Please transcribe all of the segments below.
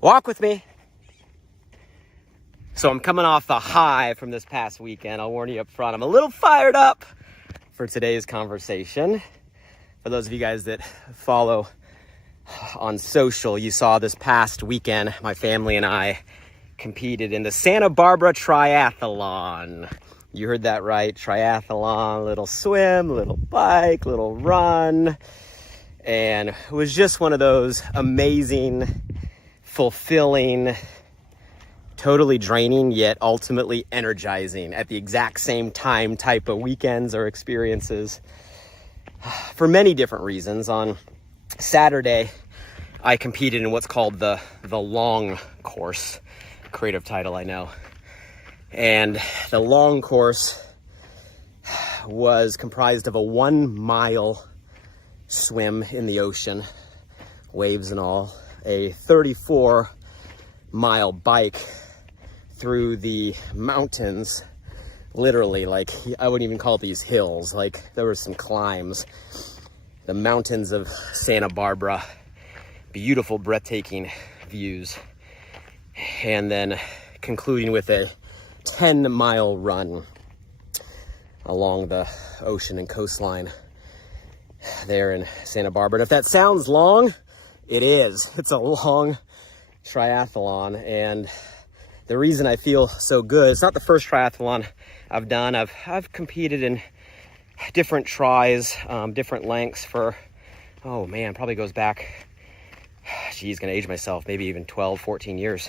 Walk with me. So I'm coming off the high from this past weekend. I'll warn you up front, I'm a little fired up for today's conversation. For those of you guys that follow on social, you saw this past weekend, my family and I competed in the Santa Barbara Triathlon. You heard that right, triathlon, little swim, little bike, little run. And it was just one of those amazing, fulfilling, totally draining, yet ultimately energizing at the exact same time type of weekends or experiences for many different reasons. On Saturday, I competed in what's called the long course. Creative title, I know. And the long course was comprised of a 1 mile swim in the ocean, waves and all, a 34-mile bike through the mountains, literally, like, I wouldn't even call these hills, like there were some climbs, the mountains of Santa Barbara, beautiful, breathtaking views, and then concluding with a 10-mile run along the ocean and coastline there in Santa Barbara. And if that sounds long, it is. It's a long triathlon, and the reason I feel so good, it's not the first triathlon I've done. I've competed in different tries, different lengths for, oh man, probably goes back, geez, gonna age myself, maybe even 12, 14 years.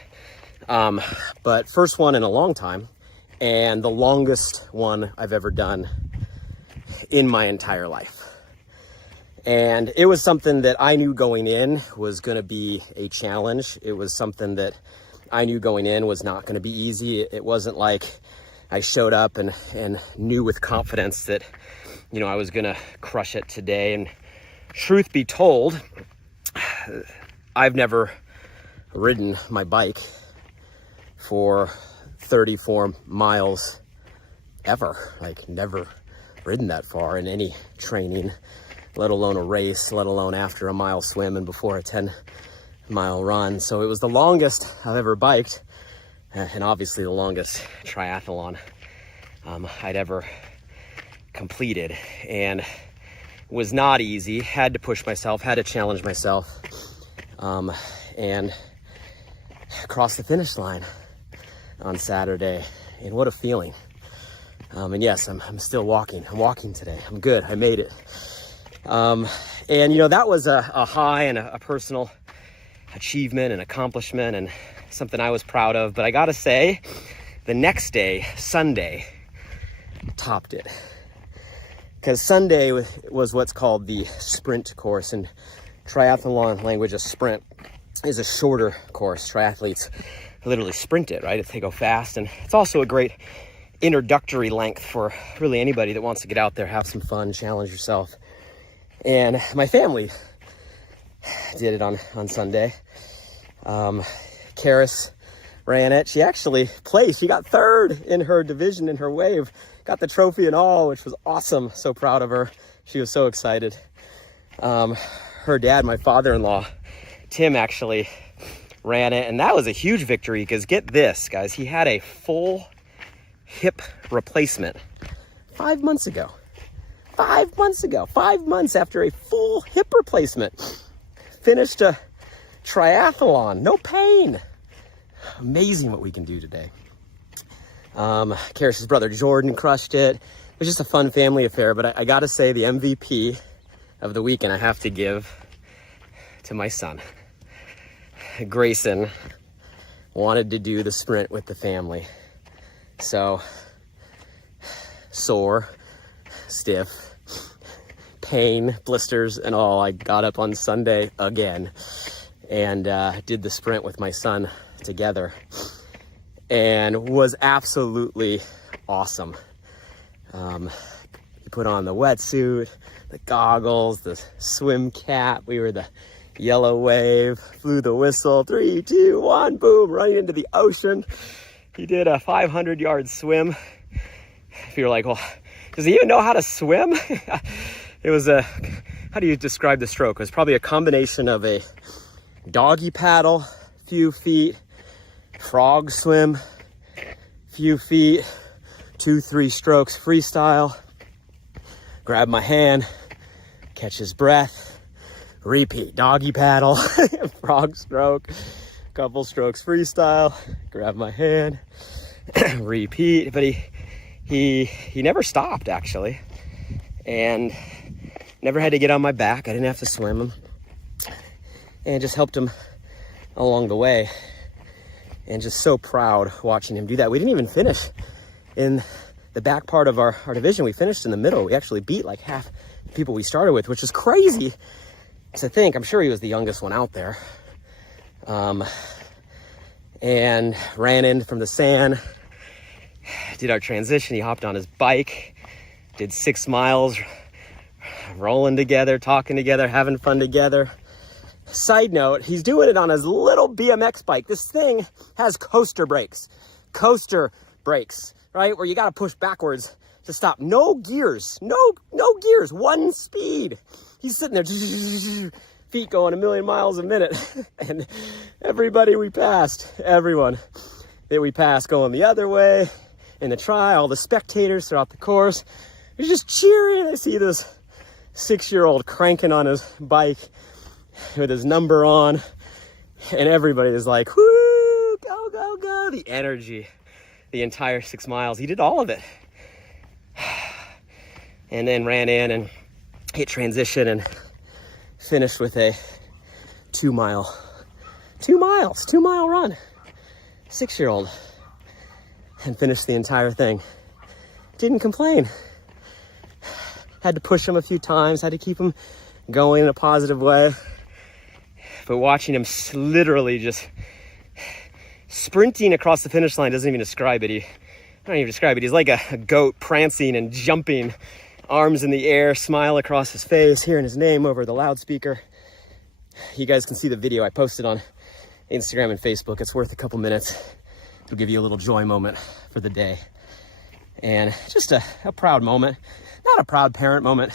But first one in a long time, and the longest one I've ever done in my entire life. And it was something that I knew going in was gonna be a challenge. It was something that I knew going in was not going to be easy. It wasn't like I showed up and knew with confidence that, you know, I was going to crush it today. And truth be told, I've never ridden my bike for 34 miles ever. Like, never ridden that far in any training, let alone a race, let alone after a mile swim and before a 10-mile run. So it was the longest I've ever biked, and obviously the longest triathlon I'd ever completed, and was not easy. Had to push myself, had to challenge myself, and crossed the finish line on Saturday. And what a feeling. And yes, I'm still walking. I'm walking today. I'm good. I made it. And you know, that was a high and a personal achievement and accomplishment and something I was proud of. But I gotta say, the next day, Sunday, topped it. Because Sunday was what's called the sprint course. In triathlon language, a sprint is a shorter course. Triathletes literally sprint it, right? They go fast. And it's also a great introductory length for really anybody that wants to get out there, have some fun, challenge yourself. And my family did it on Sunday. Karis ran it. She actually placed. She got third in her division, in her wave. Got the trophy and all, which was awesome. So proud of her. She was so excited. Her dad, my father-in-law, Tim, actually ran it. And that was a huge victory because get this, guys. He had a full hip replacement 5 months ago. 5 months ago. 5 months after a full hip replacement. Finished a triathlon, no pain. Amazing what we can do today. Karis's brother Jordan crushed it. It was just a fun family affair, but I gotta say the MVP of the weekend I have to give to my son. Grayson wanted to do the sprint with the family. So, sore, stiff, pain, blisters and all, I got up on Sunday again and did the sprint with my son together, and was absolutely awesome. He put on the wetsuit, the goggles, the swim cap. We were the yellow wave, flew the whistle, 3, 2, 1, boom, running into the ocean. He did a 500-yard swim. If you're like, well, does he even know how to swim? It was how do you describe the stroke? It was probably a combination of a doggy paddle, few feet, frog swim, few feet, 2-3 strokes freestyle, grab my hand, catch his breath, repeat, doggy paddle, frog stroke, couple strokes freestyle, grab my hand, repeat. But he never stopped, actually, and never had to get on my back. I didn't have to swim him, and just helped him along the way. And just so proud watching him do that. We didn't even finish in the back part of our division. We finished in the middle. We actually beat like half the people we started with, which is crazy to think. I'm sure he was the youngest one out there. And ran in from the sand, did our transition. He hopped on his bike, did 6 miles, rolling together, talking together, having fun together. Side note, he's doing it on his little BMX bike. This thing has coaster brakes, right? Where you got to push backwards to stop. No gears, no gears, one speed. He's sitting there, feet going 1,000,000 miles a minute. And everybody we passed, everyone that we passed going the other way in the tri, all the spectators throughout the course, they're just cheering. I see this 6-year-old cranking on his bike with his number on, and everybody is like, whoo, go, go, go. The energy, the entire 6 miles, he did all of it. And then ran in and hit transition and finished with a 2 mile run. 6-year-old, and finished the entire thing. Didn't complain. Had to push him a few times, had to keep him going in a positive way. But watching him literally just sprinting across the finish line doesn't even describe it. I don't even describe it. He's like a goat prancing and jumping, arms in the air, smile across his face, hearing his name over the loudspeaker. You guys can see the video I posted on Instagram and Facebook. It's worth a couple minutes. It'll give you a little joy moment for the day. And just a proud moment. Not a proud parent moment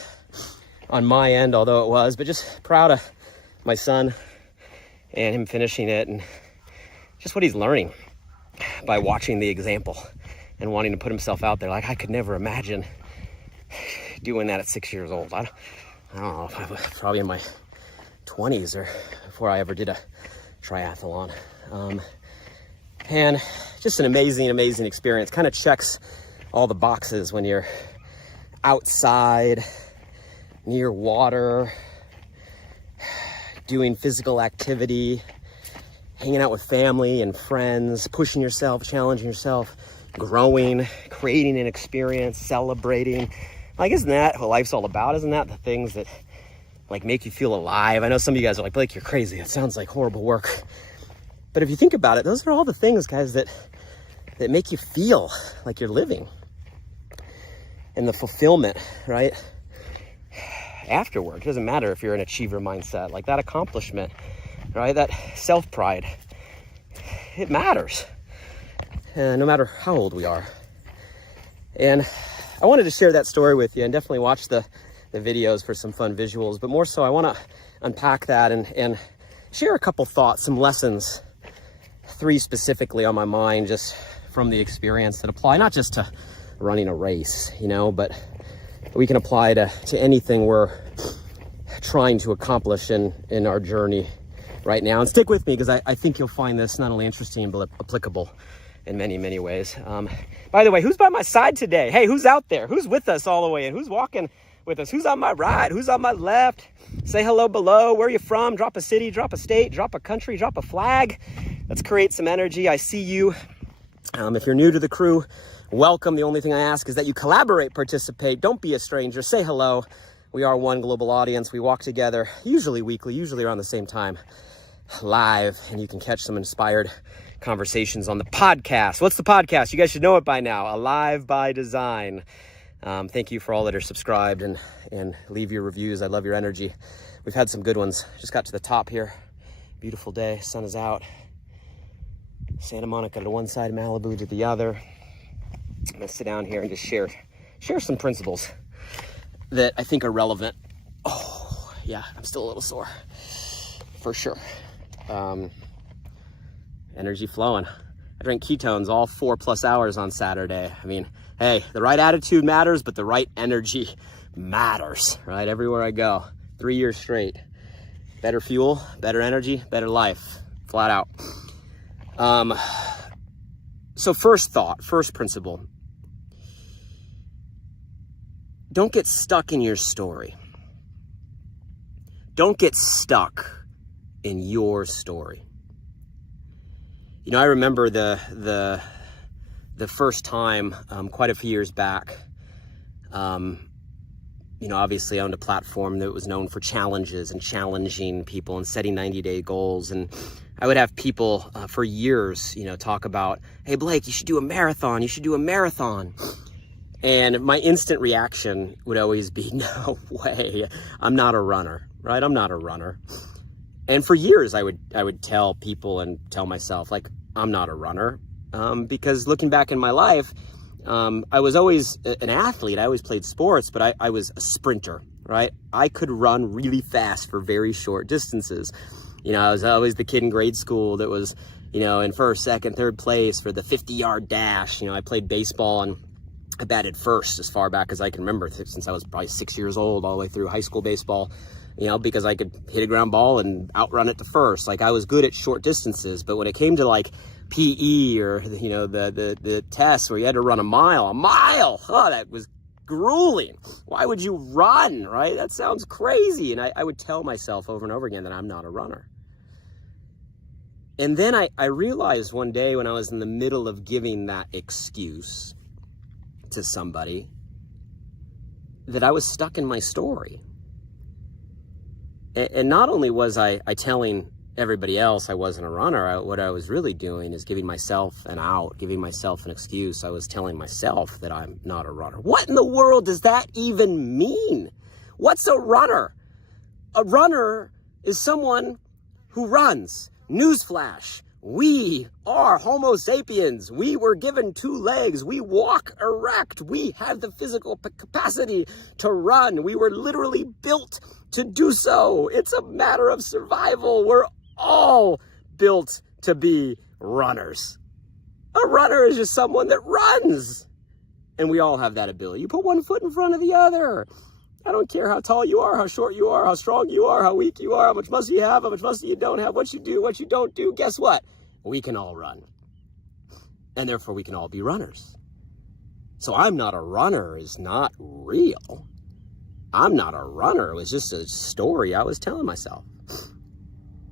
on my end, although it was, but just proud of my son and him finishing it, and just what he's learning by watching the example and wanting to put himself out there. Like, I could never imagine doing that at 6 years old. I don't know, I was probably in my 20s or before I ever did a triathlon. And just an amazing experience. Kind of checks all the boxes when you're outside, near water, doing physical activity, hanging out with family and friends, pushing yourself, challenging yourself, growing, creating an experience, celebrating. Like, isn't that what life's all about? Isn't that the things that like make you feel alive? I know some of you guys are like, Blake, you're crazy. It sounds like horrible work. But if you think about it, those are all the things, guys, that make you feel like you're living. And the fulfillment, right? Afterward, it doesn't matter if you're an achiever mindset, like that accomplishment, right? That self-pride, it matters, no matter how old we are. And I wanted to share that story with you, and definitely watch the videos for some fun visuals, but more so I want to unpack that and share a couple thoughts, some lessons, 3 specifically on my mind, just from the experience that apply not just to running a race, but we can apply to anything we're trying to accomplish in our journey right now. And stick with me, because I think you'll find this not only interesting, but applicable in many ways. By the way, who's by my side today? Hey, who's out there? Who's with us all the way in? Who's walking with us? Who's on my right? Who's on my left? Say hello below. Where are you from? Drop a city, drop a state, drop a country, drop a flag. Let's create some energy. I see you. If you're new to the crew, welcome. The only thing I ask is that you collaborate, participate. Don't be a stranger. Say hello. We are one global audience. We walk together, usually weekly, usually around the same time, live, and you can catch some inspired conversations on the podcast. What's the podcast? You guys should know it by now. Alive by Design. Thank you for all that are subscribed and leave your reviews. I love your energy. We've had some good ones. Just got to the top here. Beautiful day. Sun is out. Santa Monica to one side, Malibu to the other. I'm gonna sit down here and just share some principles that I think are relevant. Oh yeah, I'm still a little sore for sure. energy flowing. I drank ketones all 4+ hours on Saturday. I mean, hey, the right attitude matters, but the right energy matters, right? Everywhere I go, 3 years straight. Better fuel, better energy, better life, flat out. So first thought, first principle, don't get stuck in your story. Don't get stuck in your story. You know, I remember the first time, quite a few years back, you know, obviously I owned a platform that was known for challenges and challenging people and setting 90-day goals. And I would have people for years, you know, talk about, hey, Blake, you should do a marathon. You should do a marathon. And my instant reaction would always be, no way, I'm not a runner, right? I'm not a runner. And for years I would tell people and tell myself, like, I'm not a runner. Because looking back in my life, I was always an athlete. I always played sports, but I was a sprinter, right? I could run really fast for very short distances. You know, I was always the kid in grade school that was, you know, in first, second, third place for the 50-yard dash. You know, I played baseball and I batted first as far back as I can remember, since I was probably 6 years old, all the way through high school baseball, you know, because I could hit a ground ball and outrun it to first. Like, I was good at short distances, but when it came to like PE or, you know, the tests where you had to run a mile, oh, that was grueling. Why would you run, right? That sounds crazy. And I would tell myself over and over again that I'm not a runner. And then I realized one day when I was in the middle of giving that excuse to somebody that I was stuck in my story. And not only was I telling everybody else I wasn't a runner, what I was really doing is giving myself an out, giving myself an excuse. I was telling myself that I'm not a runner. What in the world does that even mean? What's a runner? A runner is someone who runs. Newsflash, we are Homo sapiens. We were given 2 legs. We walk erect. We have the physical capacity to run. We were literally built to do so. It's a matter of survival. We're all built to be runners. A runner is just someone that runs. And we all have that ability. You put one foot in front of the other. I don't care how tall you are, how short you are, how strong you are, how weak you are, how much muscle you have, how much muscle you don't have, what you do, what you don't do. Guess what? We can all run. And therefore we can all be runners. So I'm not a runner is not real. I'm not a runner. It was just a story I was telling myself.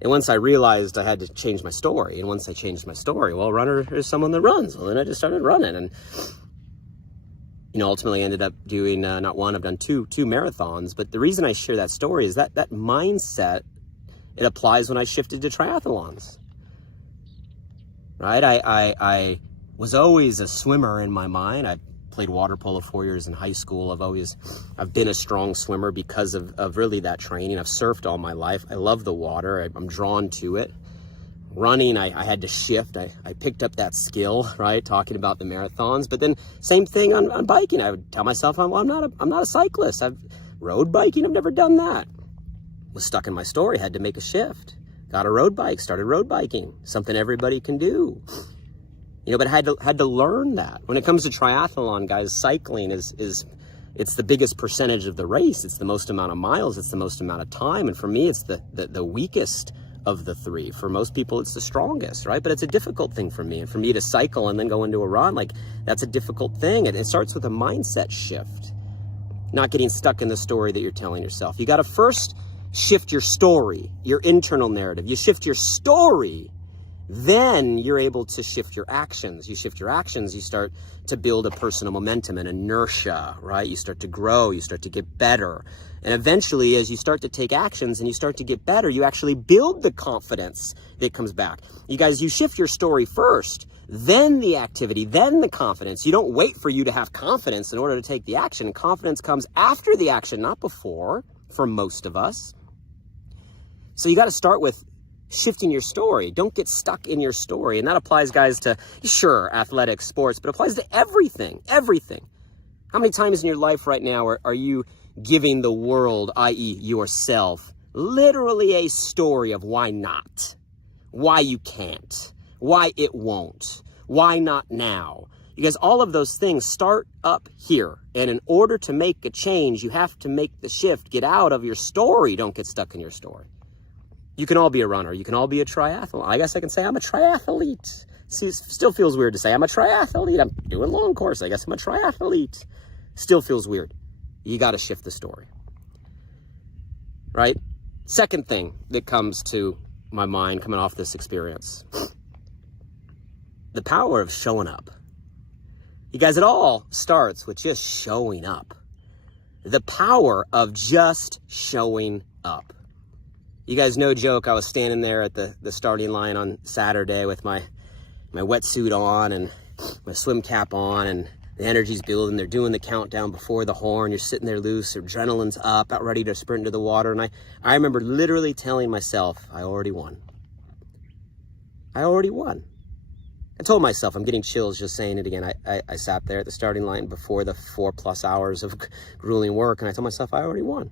And once I realized I had to change my story, and once I changed my story, well, a runner is someone that runs. Well, then I just started running. And, you know, ultimately I ended up doing not one, I've done two marathons. But the reason I share that story is that mindset, it applies when I shifted to triathlons. Right? I was always a swimmer in my mind. I played water polo 4 years in high school. I've been a strong swimmer because of really that training. I've surfed all my life. I love the water. I'm drawn to it. Running, I had to shift. I picked up that skill, right? Talking about the marathons, but then same thing on biking. I would tell myself, I'm not a cyclist. I've road biking. I've never done that. Was stuck in my story. Had to make a shift. Got a road bike. Started road biking. Something everybody can do. You know, but had to learn that. When it comes to triathlon, guys, cycling is it's the biggest percentage of the race. It's the most amount of miles. It's the most amount of time. And for me, it's the weakest of the 3. For most people, it's the strongest, right? But it's a difficult thing for me. And for me to cycle and then go into a run, like, that's a difficult thing. And it starts with a mindset shift, not getting stuck in the story that you're telling yourself. You got to first shift your story, your internal narrative. You shift your story, then you're able to shift your actions. You shift your actions, you start to build a personal momentum and inertia, right? You start to grow, you start to get better. And eventually, as you start to take actions and you start to get better, you actually build the confidence that comes back. You guys, you shift your story first, then the activity, then the confidence. You don't wait for you to have confidence in order to take the action. Confidence comes after the action, not before, for most of us. So you got to start with shifting your story. Don't get stuck in your story. And that applies, guys, to, sure, athletics, sports, but applies to everything. How many times in your life right now are you giving the world, i.e. yourself, literally a story of why not, why you can't, why it won't, why not now. You guys, all of those things start up here. And in order to make a change, you have to make the shift. Get out of your story. Don't get stuck in your story. You can all be a runner. You can all be a triathlon. I guess I can say I'm a triathlete. See, it still feels weird to say I'm a triathlete. I'm doing long course. I guess I'm a triathlete. Still feels weird. You got to shift the story. Right? Second thing that comes to my mind coming off this experience. The power of showing up. You guys, it all starts with just showing up. The power of just showing up. You guys, no joke, I was standing there at the starting line on Saturday with my wetsuit on and my swim cap on, and the energy's building. They're doing the countdown before the horn. You're sitting there loose, adrenaline's up, about ready to sprint into the water. And I remember literally telling myself, I already won. I already won. I told myself, I'm getting chills just saying it again. I sat there at the starting line before the 4+ hours of grueling work, and I told myself I already won.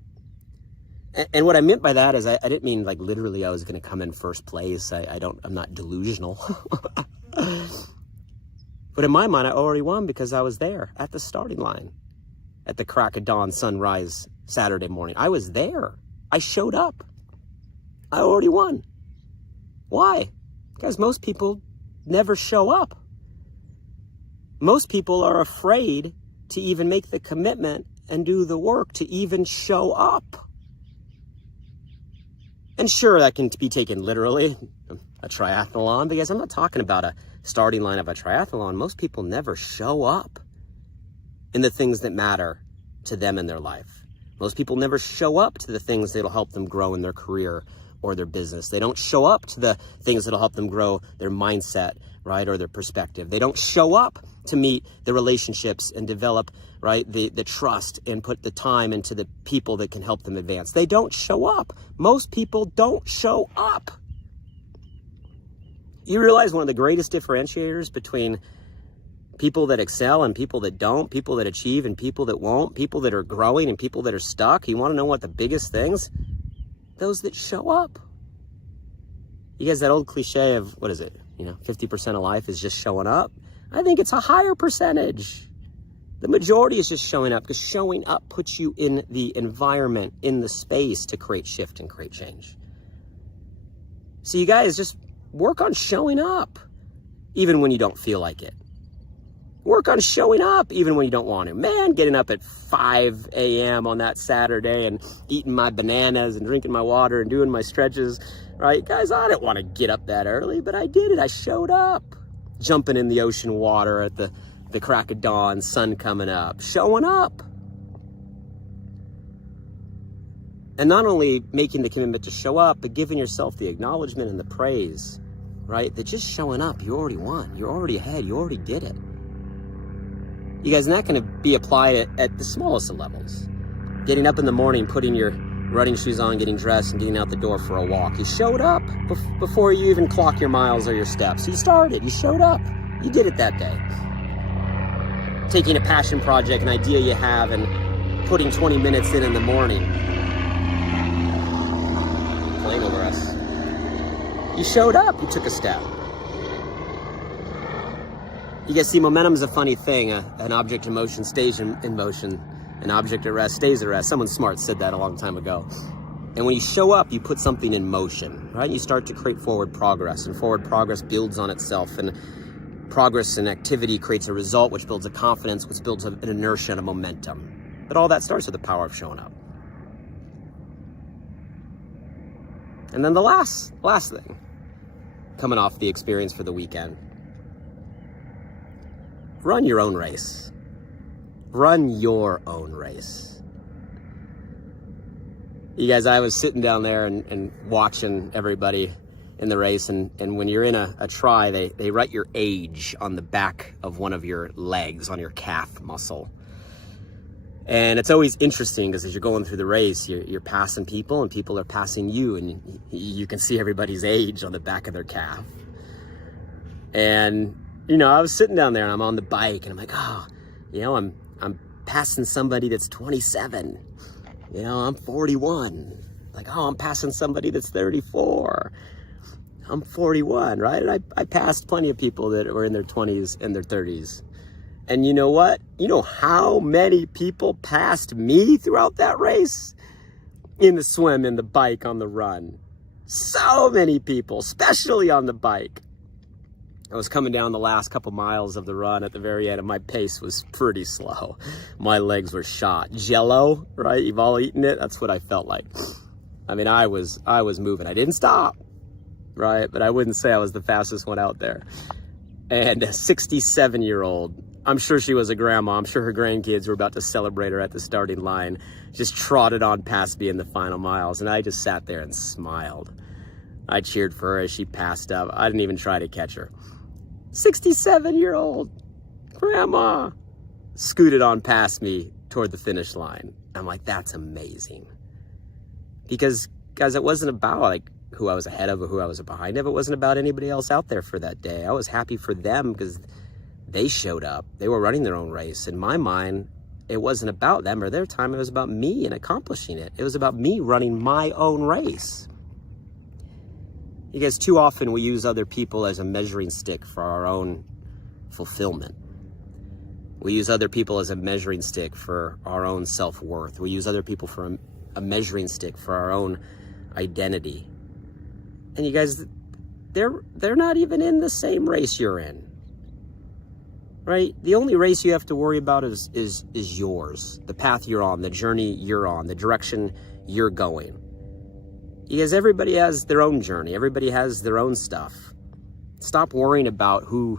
And what I meant by that is I didn't mean like literally I was going to come in first place. I'm not delusional. But in my mind, I already won because I was there at the starting line at the crack of dawn, sunrise, Saturday morning. I was there. I showed up. I already won. Why? Because most people never show up. Most people are afraid to even make the commitment and do the work to even show up. And sure, that can be taken literally, a triathlon, because I'm not talking about a starting line of a triathlon. Most people never show up in the things that matter to them in their life. Most people never show up to the things that'll help them grow in their career or their business. They don't show up to the things that'll help them grow their mindset, right, or their perspective. They don't show up to meet the relationships and develop, right, the trust and put the time into the people that can help them advance. They don't show up. Most people don't show up. You realize one of the greatest differentiators between people that excel and people that don't, people that achieve and people that won't, people that are growing and people that are stuck? You want to know what the biggest things? Those that show up. You guys, that old cliche of, what is it? 50% of life is just showing up. I think it's a higher percentage. The majority is just showing up, because showing up puts you in the environment, in the space to create shift and create change. So you guys, just work on showing up, even when you don't feel like it. Work on showing up, even when you don't want to. Man, getting up at 5 a.m. on that Saturday and eating my bananas and drinking my water and doing my stretches, right? Guys, I didn't want to get up that early, but I did it. I showed up. Jumping in the ocean water at the crack of dawn, sun coming up, showing up. And not only making the commitment to show up, but giving yourself the acknowledgement and the praise, right? That just showing up, you already won. You're already ahead. You already did it. You guys, and that can be applied at the smallest of levels. Getting up in the morning, putting your running shoes on, getting dressed, and getting out the door for a walk. You showed up before you even clock your miles or your steps. You started. You showed up. You did it that day. Taking a passion project, an idea you have, and putting 20 minutes in the morning. Playing over us. You showed up. You took a step. You guys see, momentum is a funny thing. An object in motion stays in motion. An object at rest stays at rest. Someone smart said that a long time ago. And when you show up, you put something in motion, right? You start to create forward progress, and forward progress builds on itself, and progress and activity creates a result, which builds a confidence, which builds an inertia and a momentum. But all that starts with the power of showing up. And then the last thing, coming off the experience for the weekend, run your own race. Run your own race. You guys, I was sitting down there and watching everybody in the race, and when you're in a try, they write your age on the back of one of your legs, on your calf muscle. And it's always interesting, because as you're going through the race, you're passing people, and people are passing you, and you can see everybody's age on the back of their calf. And, I was sitting down there, and I'm on the bike, and I'm like, I'm passing somebody that's 27. I'm 41. Like, I'm passing somebody that's 34. I'm 41, right? And I passed plenty of people that were in their 20s and their 30s. And you know what? You know how many people passed me throughout that race? In the swim, in the bike, on the run. So many people, especially on the bike. I was coming down the last couple miles of the run at the very end, and my pace was pretty slow. My legs were shot. Jello, right? You've all eaten it. That's what I felt like. I mean, I was moving. I didn't stop, right? But I wouldn't say I was the fastest one out there. And a 67-year-old, I'm sure she was a grandma. I'm sure her grandkids were about to celebrate her at the starting line. Just trotted on past me in the final miles, and I just sat there and smiled. I cheered for her as she passed up. I didn't even try to catch her. 67-year-old grandma scooted on past me toward the finish line. I'm like, that's amazing. Because, guys, it wasn't about like who I was ahead of or who I was behind of. It wasn't about anybody else out there for that day. I was happy for them because they showed up. They were running their own race. In my mind, it wasn't about them or their time. It was about me and accomplishing it. It was about me running my own race. You guys, too often we use other people as a measuring stick for our own fulfillment. We use other people as a measuring stick for our own self-worth. We use other people for a measuring stick for our own identity. And you guys, they're not even in the same race you're in. Right? The only race you have to worry about is yours. The path you're on, the journey you're on, the direction you're going. Because everybody has their own journey. Everybody has their own stuff. Stop worrying about who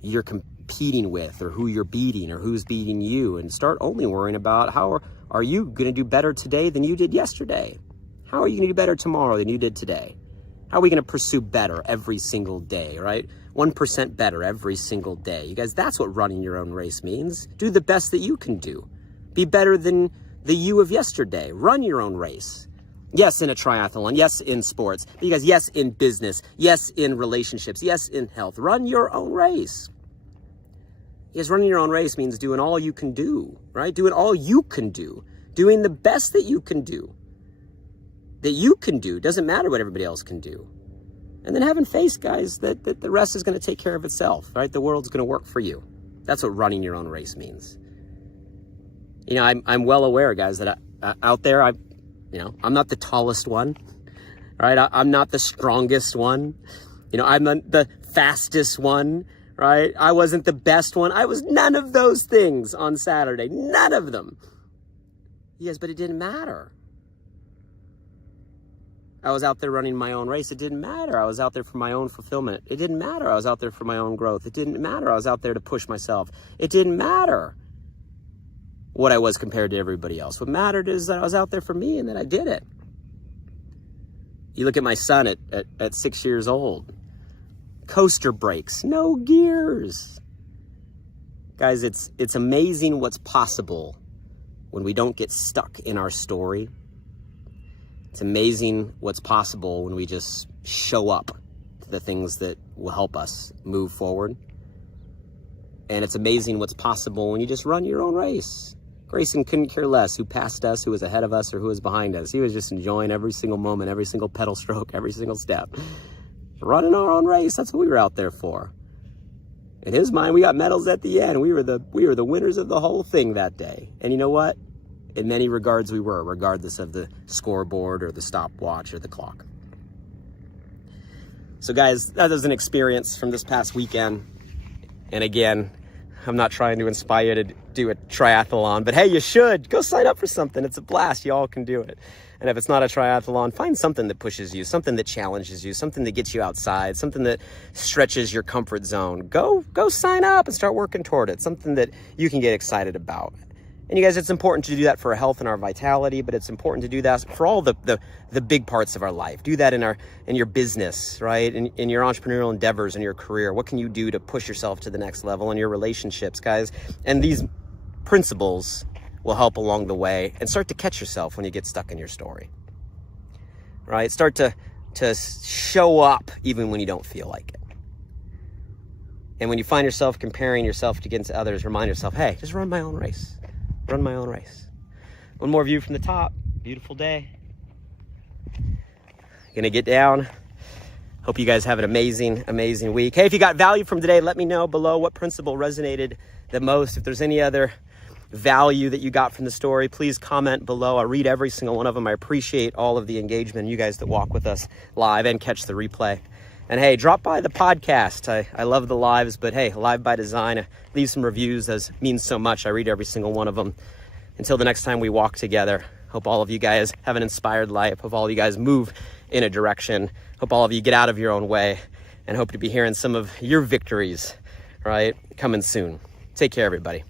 you're competing with or who you're beating or who's beating you, and start only worrying about how are you going to do better today than you did yesterday? How are you going to do better tomorrow than you did today? How are we going to pursue better every single day, right? 1% better every single day. You guys, that's what running your own race means. Do the best that you can do. Be better than the you of yesterday. Run your own race. Yes, in a triathlon. Yes, in sports. But you guys, yes, in business. Yes, in relationships. Yes, in health. Run your own race. Because running your own race means doing all you can do, right? Doing all you can do. Doing the best that you can do. That you can do. Doesn't matter what everybody else can do. And then having faith, guys, that the rest is going to take care of itself, right? The world's going to work for you. That's what running your own race means. You know, I'm well aware, guys, that out there, I'm not the tallest one, right? I'm not the strongest one. You know, I'm not the fastest one, right? I wasn't the best one. I was none of those things on Saturday. None of them. Yes, but it didn't matter. I was out there running my own race. It didn't matter. I was out there for my own fulfillment. It didn't matter. I was out there for my own growth. It didn't matter. I was out there to push myself. It didn't matter what I was compared to everybody else. What mattered is that I was out there for me and that I did it. You look at my son at 6 years old. Coaster brakes, no gears. Guys, it's amazing what's possible when we don't get stuck in our story. It's amazing what's possible when we just show up to the things that will help us move forward. And it's amazing what's possible when you just run your own race. Grayson couldn't care less who passed us, who was ahead of us, or who was behind us. He was just enjoying every single moment, every single pedal stroke, every single step. Running our own race, that's what we were out there for. In his mind, we got medals at the end. We were the winners of the whole thing that day. And you know what? In many regards, we were, regardless of the scoreboard or the stopwatch or the clock. So guys, that was an experience from this past weekend. And again, I'm not trying to inspire you to do a triathlon, but hey, you should. Go sign up for something. It's a blast. You all can do it. And if it's not a triathlon, find something that pushes you, something that challenges you, something that gets you outside, something that stretches your comfort zone. Go sign up and start working toward it, something that you can get excited about. And you guys, it's important to do that for our health and our vitality, but it's important to do that for all the big parts of our life. Do that in your business, right? In your entrepreneurial endeavors, in your career. What can you do to push yourself to the next level in your relationships, guys? And these principles will help along the way, and start to catch yourself when you get stuck in your story, right? Start to show up even when you don't feel like it. And when you find yourself comparing yourself against others, remind yourself, hey, just run my own race. Run my own race. One more view from the top. Beautiful day. Gonna get down. Hope you guys have an amazing, amazing week. Hey, if you got value from today, let me know below what principle resonated the most. If there's any other value that you got from the story, please comment below. I read every single one of them. I appreciate all of the engagement, you guys that walk with us live and catch the replay. And hey, drop by the podcast. I love the lives, but hey, live by design. Leave some reviews. That means so much. I read every single one of them. Until the next time we walk together, hope all of you guys have an inspired life. Hope all of you guys move in a direction. Hope all of you get out of your own way, and hope to be hearing some of your victories, right, coming soon. Take care, everybody.